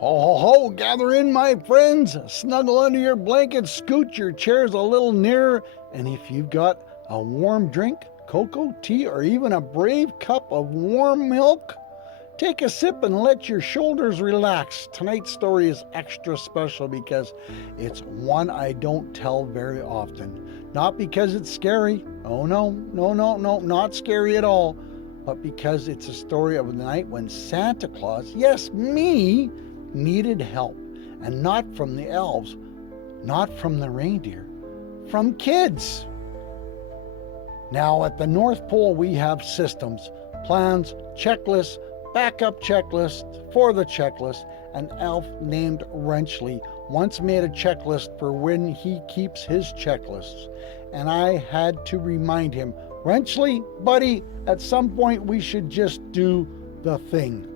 Ho, ho, ho, gather in, my friends. Snuggle under your blanket, scoot your chairs a little nearer, and if you've got a warm drink, cocoa, tea, or even a brave cup of warm milk, take a sip and let your shoulders relax. Tonight's story is extra special because it's one I don't tell very often. Not because it's scary. Oh, no, not scary at all. But because it's a story of the night when Santa Claus, yes, me, needed help. And not from the elves, not from the reindeer, from kids. Now, at the North Pole, we have systems, plans, checklists, backup checklists for the checklist. An elf named Wrenchley once made a checklist for when he keeps his checklists. And I had to remind him, Wrenchley, buddy, at some point we should just do the thing.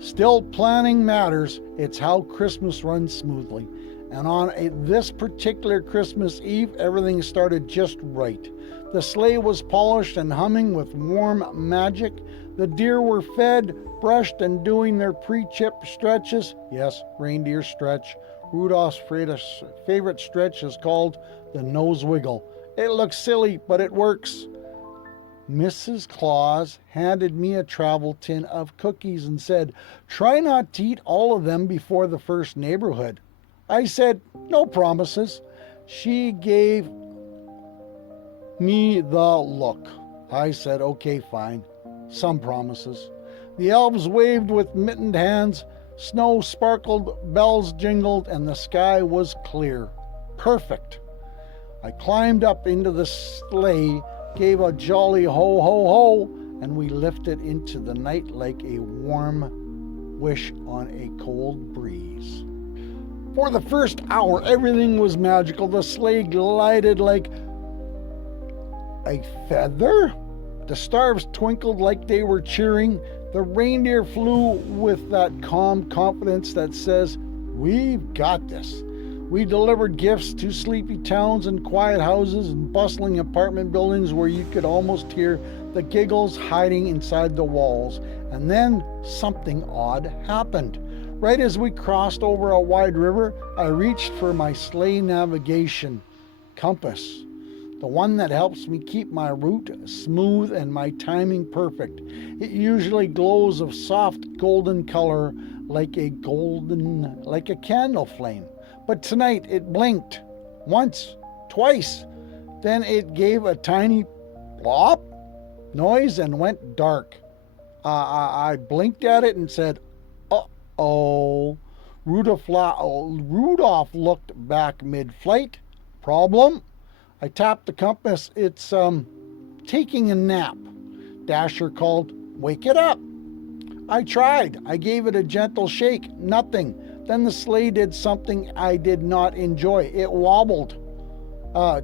Still, planning matters. It's how Christmas runs smoothly. And on this particular Christmas Eve, everything started just right. The sleigh was polished and humming with warm magic. The deer were fed, brushed, and doing their pre-chip stretches. Yes, reindeer stretch. Rudolph's favorite stretch is called the nose wiggle. It looks silly, but it works. Mrs. Claus handed me a travel tin of cookies and said, "Try not to eat all of them before the first neighborhood." I said, "No promises." She gave me the look. I said, "Okay, fine. Some promises." The elves waved with mittened hands. Snow sparkled, bells jingled, and the sky was clear. Perfect. I climbed up into the sleigh, gave a jolly ho, ho, ho, and we lifted into the night like a warm wish on a cold breeze. For the first hour, everything was magical. The sleigh glided like a feather. The stars twinkled like they were cheering. The reindeer flew with that calm confidence that says, "We've got this." We delivered gifts to sleepy towns and quiet houses and bustling apartment buildings where you could almost hear the giggles hiding inside the walls. And then something odd happened. Right as we crossed over a wide river, I reached for my sleigh navigation compass, the one that helps me keep my route smooth and my timing perfect. It usually glows of soft golden color like a candle flame. But tonight it blinked once, twice. Then it gave a tiny plop noise and went dark. I blinked at it and said, "Uh-oh." Rudolph looked back mid-flight. "Problem?" I tapped the compass. "It's taking a nap." Dasher called, "Wake it up." I tried. I gave it a gentle shake. Nothing. Then the sleigh did something I did not enjoy. It wobbled.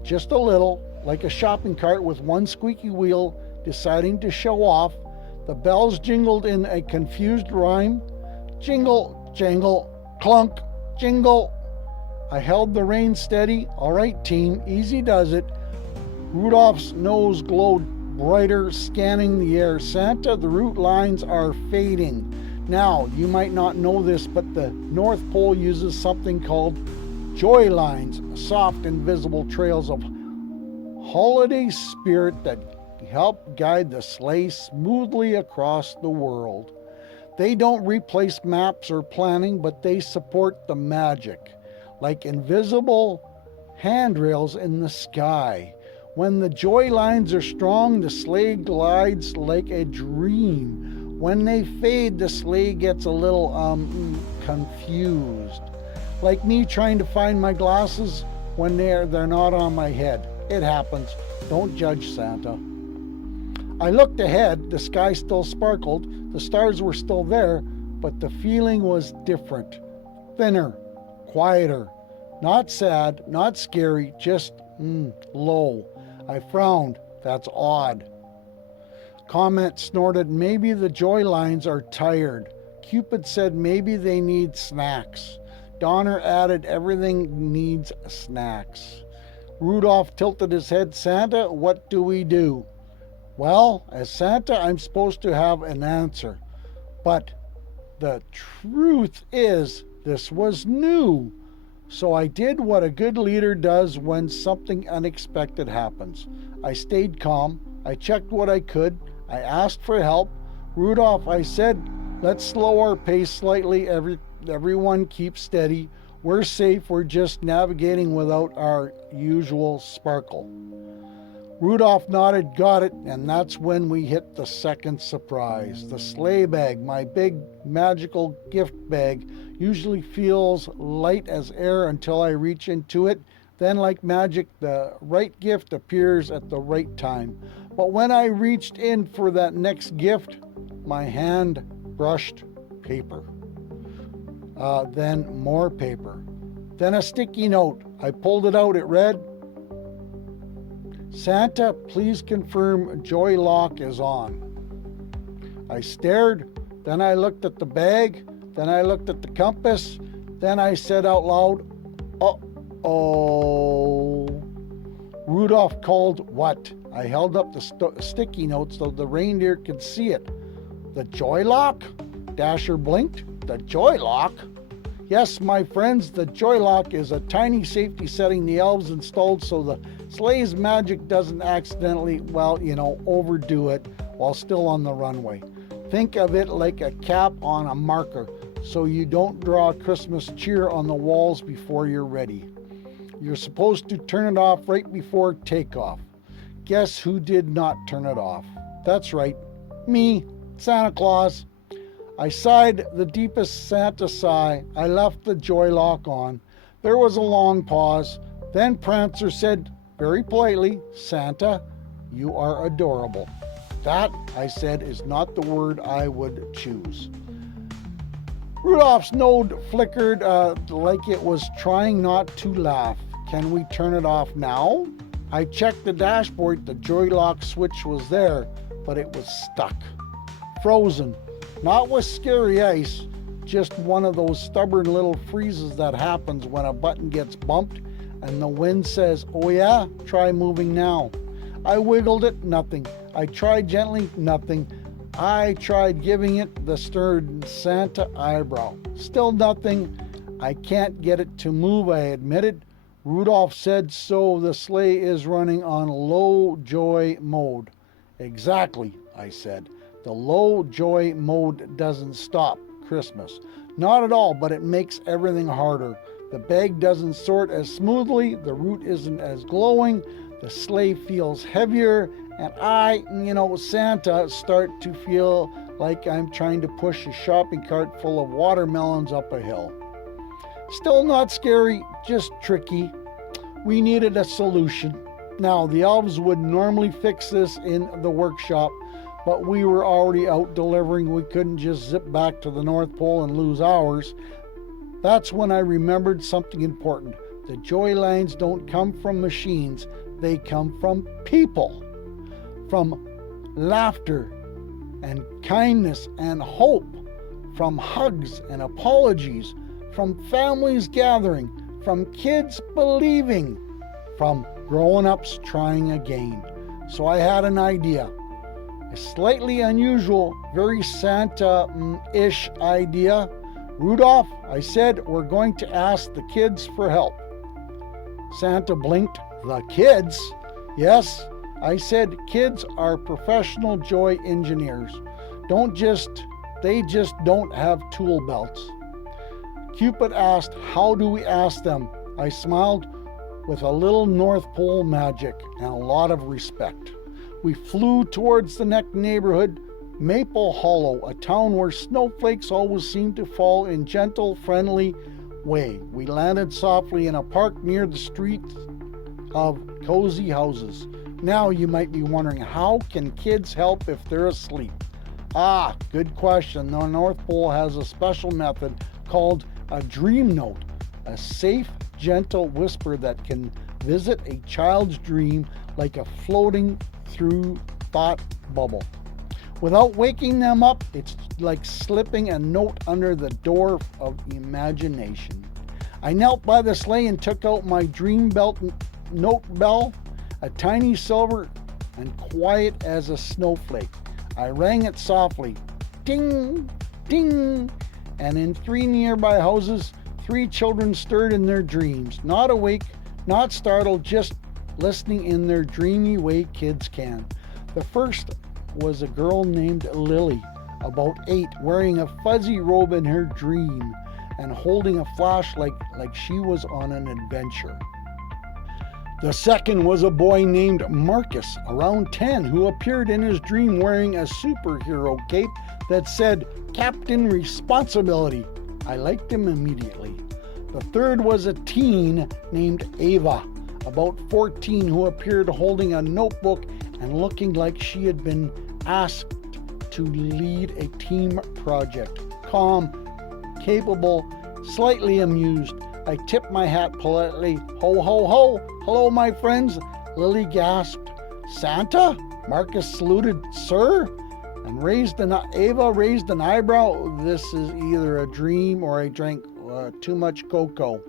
Just a little, like a shopping cart with one squeaky wheel deciding to show off. The bells jingled in a confused rhyme. Jingle, jangle, clunk, jingle. I held the reins steady. "All right, team, easy does it." Rudolph's nose glowed brighter, scanning the air. "Santa, the route lines are fading." Now, you might not know this, but the North Pole uses something called joy lines, soft invisible trails of holiday spirit that help guide the sleigh smoothly across the world. They don't replace maps or planning, but they support the magic, like invisible handrails in the sky. When the joy lines are strong, the sleigh glides like a dream. When they fade, the sleigh gets a little confused. Like me trying to find my glasses when they're not on my head. It happens. Don't judge Santa. I looked ahead. The sky still sparkled. The stars were still there, but the feeling was different. Thinner, quieter. Not sad, not scary, just low. I frowned. That's odd. Comment snorted, "Maybe the joy lines are tired." Cupid said, "Maybe they need snacks." Donner added, "Everything needs snacks." Rudolph tilted his head. "Santa, what do we do?" "Well, as Santa, I'm supposed to have an answer. But The truth is, this was new. So I did what a good leader does when something unexpected happens. I stayed calm. I checked what I could. I asked for help. Rudolph, I said, let's slow our pace slightly. Everyone keep steady. We're safe. We're just navigating without our usual sparkle. Rudolph nodded, got it, and that's when we hit the second surprise. The sleigh bag, my big magical gift bag, usually feels light as air until I reach into it. Then, like magic, the right gift appears at the right time. But when I reached in for that next gift, my hand brushed paper. Then more paper. Then a sticky note. I pulled it out. It read, Santa, please confirm Joy Lock is on. I stared, then I looked at the bag, then I looked at the compass, then I said out loud, uh-oh. Rudolph called what? I held up the sticky note so the reindeer could see it. The Joy Lock? Dasher blinked. The Joy Lock? Yes, my friends, the Joy Lock is a tiny safety setting the elves installed so the sleigh's magic doesn't accidentally, overdo it while still on the runway. Think of it like a cap on a marker so you don't draw Christmas cheer on the walls before you're ready. You're supposed to turn it off right before takeoff. Guess who did not turn it off? That's right, me, Santa Claus. I sighed the deepest Santa sigh. I left the Joy Lock on. There was a long pause. Then Prancer said very politely, Santa, you are adorable. That, I said, is not the word I would choose. Rudolph's nose flickered like it was trying not to laugh. Can we turn it off now? I checked the dashboard. The Joy Lock switch was there, but it was stuck. Frozen. Not with scary ice, just one of those stubborn little freezes that happens when a button gets bumped and the wind says, oh yeah, try moving now. I wiggled it, nothing. I tried gently, nothing. I tried giving it the stern Santa eyebrow. Still nothing. I can't get it to move, I admitted. Rudolph said so the sleigh is running on low joy mode. Exactly, I said. The low joy mode doesn't stop Christmas. Not at all, but it makes everything harder. The bag doesn't sort as smoothly, the route isn't as glowing, the sleigh feels heavier, and I, Santa, start to feel like I'm trying to push a shopping cart full of watermelons up a hill. Still not scary, just tricky. We needed a solution. Now, the elves would normally fix this in the workshop, but we were already out delivering. We couldn't just zip back to the North Pole and lose hours. That's when I remembered something important. The joy lines don't come from machines. They come from people. From laughter and kindness and hope. From hugs and apologies. From families gathering. From kids believing. From grown-ups trying again. So I had an idea. A slightly unusual, very Santa-ish idea. Rudolph, I said, we're going to ask the kids for help. Santa blinked. The kids? Yes, I said, kids are professional joy engineers. They just don't have tool belts. Cupid asked, how do we ask them? I smiled with a little North Pole magic and a lot of respect. We flew towards the next neighborhood, Maple Hollow, a town where snowflakes always seem to fall in gentle, friendly way. We landed softly in a park near the street of cozy houses. Now you might be wondering, how can kids help if they're asleep? Good question. The North Pole has a special method called a dream note, a safe, gentle whisper that can visit a child's dream like a floating through thought bubble. Without waking them up, it's like slipping a note under the door of imagination. I knelt by the sleigh and took out my dream belt note bell, a tiny silver and quiet as a snowflake. I rang it softly. Ding, ding. and in 3 nearby houses, 3 children stirred in their dreams, not awake, not startled, just listening in their dreamy way kids can. The first was a girl named Lily, about 8, wearing a fuzzy robe in her dream and holding a flashlight like she was on an adventure. The second was a boy named Marcus, around 10, who appeared in his dream wearing a superhero cape that said, Captain Responsibility. I liked him immediately. The third was a teen named Ava, about 14, who appeared holding a notebook and looking like she had been asked to lead a team project. Calm, capable, slightly amused. I tipped my hat politely. Ho, ho, ho. Hello, my friends. Lily gasped. Santa? Marcus saluted. Sir? And Ava raised an eyebrow. This is either a dream or I drank too much cocoa.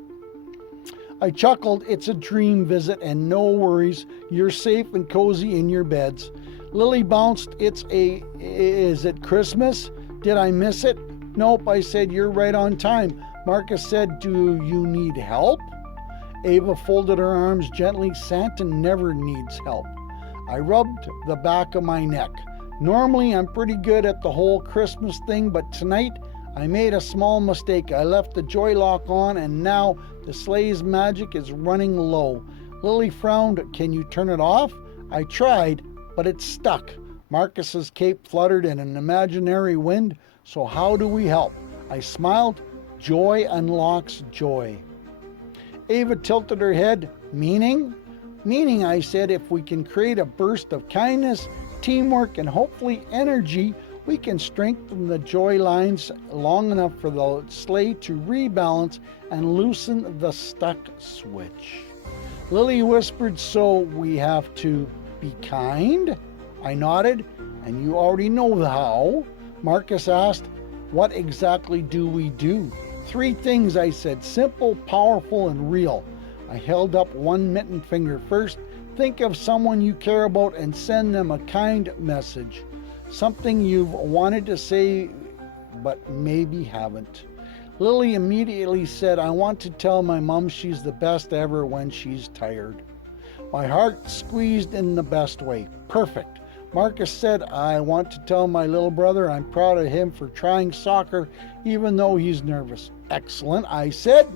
I chuckled. It's a dream visit and no worries. You're safe and cozy in your beds. Lily bounced. Is it Christmas? Did I miss it? Nope, I said, you're right on time. Marcus said, do you need help? Ava folded her arms gently. Santa never needs help. I rubbed the back of my neck. Normally, I'm pretty good at the whole Christmas thing, but tonight I made a small mistake. I left the joy lock on, and now the sleigh's magic is running low. Lily frowned. Can you turn it off? I tried, but it stuck. Marcus's cape fluttered in an imaginary wind. So how do we help? I smiled. Joy unlocks joy. Ava tilted her head. Meaning? Meaning, I said, if we can create a burst of kindness, teamwork, and hopefully energy, we can strengthen the joy lines long enough for the sleigh to rebalance and loosen the stuck switch. Lily whispered, so we have to be kind? I nodded. And you already know the how. Marcus asked, what exactly do we do? 3 things, I said, simple, powerful, and real. I held up one mittened finger. First, think of someone you care about and send them a kind message. Something you've wanted to say but maybe haven't. Lily immediately said, I want to tell my mom she's the best ever when she's tired. My heart squeezed in the best way. Perfect. Marcus said, I want to tell my little brother I'm proud of him for trying soccer even though he's nervous. Excellent, I said.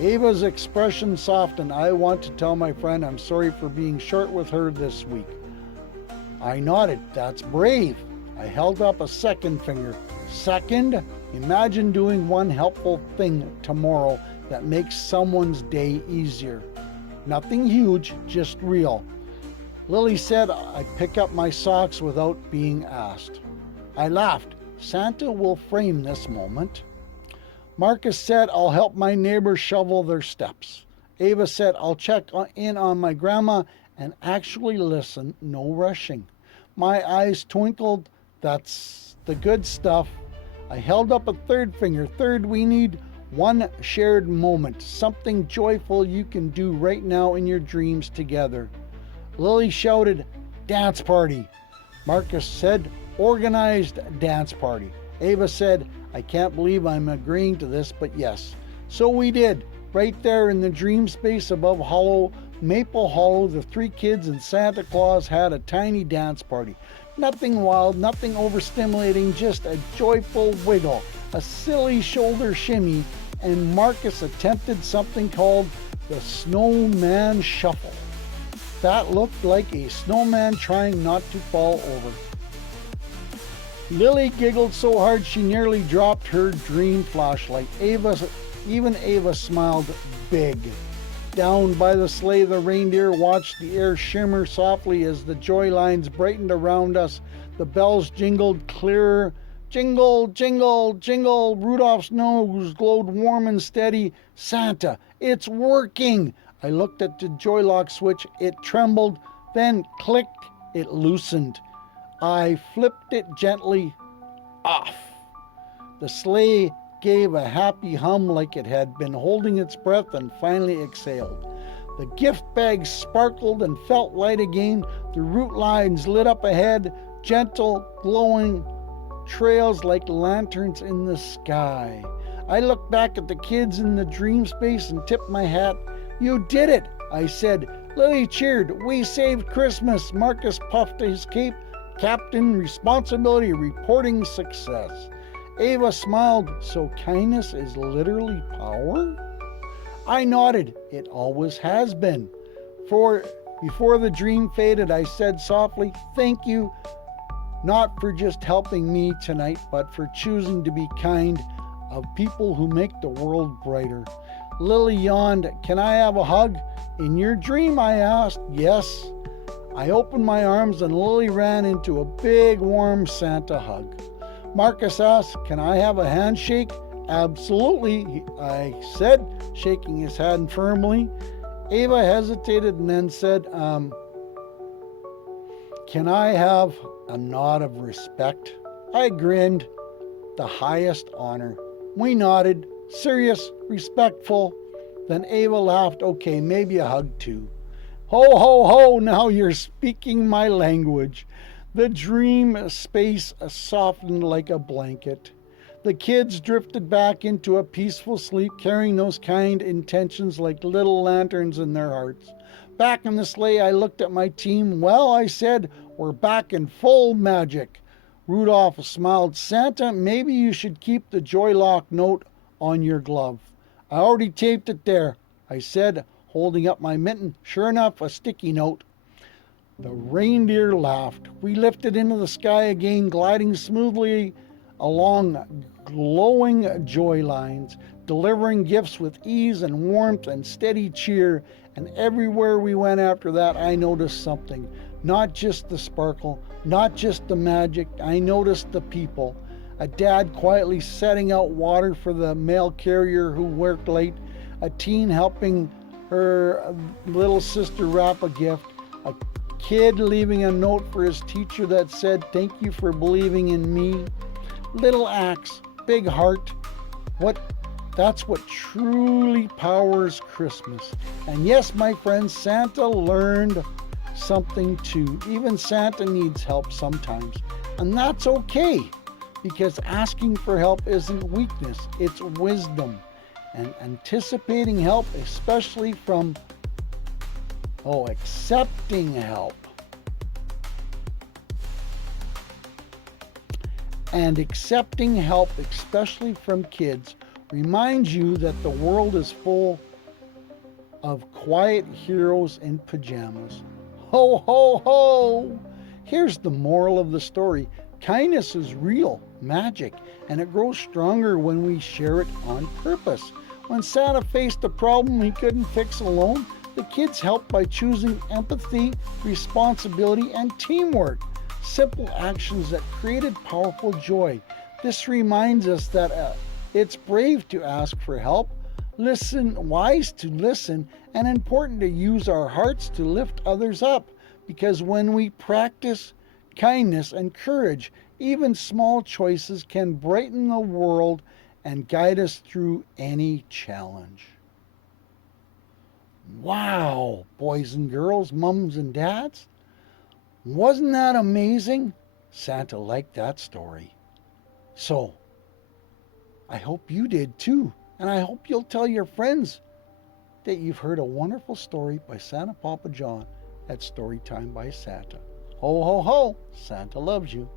Ava's expression softened. I want to tell my friend I'm sorry for being short with her this week. I nodded. That's brave. I held up a second finger. Second, imagine doing one helpful thing tomorrow that makes someone's day easier. Nothing huge, just real. Lily said I'd pick up my socks without being asked. I laughed. Santa will frame this moment. Marcus said I'll help my neighbors shovel their steps. Ava said I'll check in on my grandma and actually listen, no rushing. My eyes twinkled. That's the good stuff. I held up a third finger. Third, we need one shared moment, something joyful you can do right now in your dreams together. Lily shouted, dance party. Marcus said, organized dance party. Ava said, I can't believe I'm agreeing to this, but yes. So we did. Right there in the dream space above Maple Hollow, the 3 kids and Santa Claus had a tiny dance party. Nothing wild, nothing overstimulating, just a joyful wiggle, a silly shoulder shimmy, and Marcus attempted something called the snowman shuffle. That looked like a snowman trying not to fall over. Lily giggled so hard she nearly dropped her dream flashlight. Even Ava smiled big. Down by the sleigh, the reindeer watched the air shimmer softly as the joy lines brightened around us. The bells jingled clearer. Jingle, jingle, jingle. Rudolph's nose glowed warm and steady. Santa, it's working! I looked at the joy lock switch. It trembled, then clicked. It loosened. I flipped it gently off. The sleigh gave a happy hum like it had been holding its breath and finally exhaled. The gift bags sparkled and felt light again. The route lines lit up ahead, gentle, glowing, trails like lanterns in the sky. I looked back at the kids in the dream space and tipped my hat. You did it, I said. Lily cheered. We saved Christmas. Marcus puffed his cape. Captain Responsibility reporting success. Ava smiled. So kindness is literally power? I nodded. It always has been. Before the dream faded, I said softly, thank you, not for just helping me tonight, but for choosing to be kind of people who make the world brighter. Lily yawned. Can I have a hug? In your dream, I asked. Yes. I opened my arms and Lily ran into a big, warm Santa hug. Marcus asked, can I have a handshake? Absolutely, I said, shaking his hand firmly. Ava hesitated and then said, can I have a nod of respect? I grinned. The highest honor. We nodded, serious, respectful. Then Ava laughed. Okay, maybe a hug too. Ho, ho, ho, now you're speaking my language. The dream space softened like a blanket. The kids drifted back into a peaceful sleep, carrying those kind intentions like little lanterns in their hearts. Back in the sleigh, I looked at my team. Well, I said, we're back in full magic. Rudolph smiled. Santa, maybe you should keep the joy lock note on your glove. I already taped it there, I said, holding up my mitten. Sure enough, a sticky note. The reindeer laughed. We lifted into the sky again, gliding smoothly along glowing joy lines, delivering gifts with ease and warmth and steady cheer. And everywhere we went after that, I noticed something. Not just the sparkle, not just the magic. I noticed the people. A dad quietly setting out water for the mail carrier who worked late. A teen helping her little sister wrap a gift. A kid leaving a note for his teacher that said, thank you for believing in me. Little acts, big heart. That's what truly powers Christmas. And yes, my friends, Santa learned something too. Even Santa needs help sometimes. And that's okay, because asking for help isn't weakness, it's wisdom. And anticipating help, especially from, accepting help. And accepting help, especially from kids, reminds you that the world is full of quiet heroes in pajamas. Ho, ho, ho! Here's the moral of the story. Kindness is real, magic, and it grows stronger when we share it on purpose. When Santa faced a problem he couldn't fix alone, the kids helped by choosing empathy, responsibility, and teamwork. Simple actions that created powerful joy. This reminds us that it's brave to ask for help, wise to listen, and important to use our hearts to lift others up. Because when we practice kindness and courage, even small choices can brighten the world and guide us through any challenge. Wow, boys and girls, mums and dads. Wasn't that amazing? Santa liked that story. So, I hope you did too. And I hope you'll tell your friends that you've heard a wonderful story by Santa Papa John at Storytime by Santa. Ho, ho, ho! Santa loves you.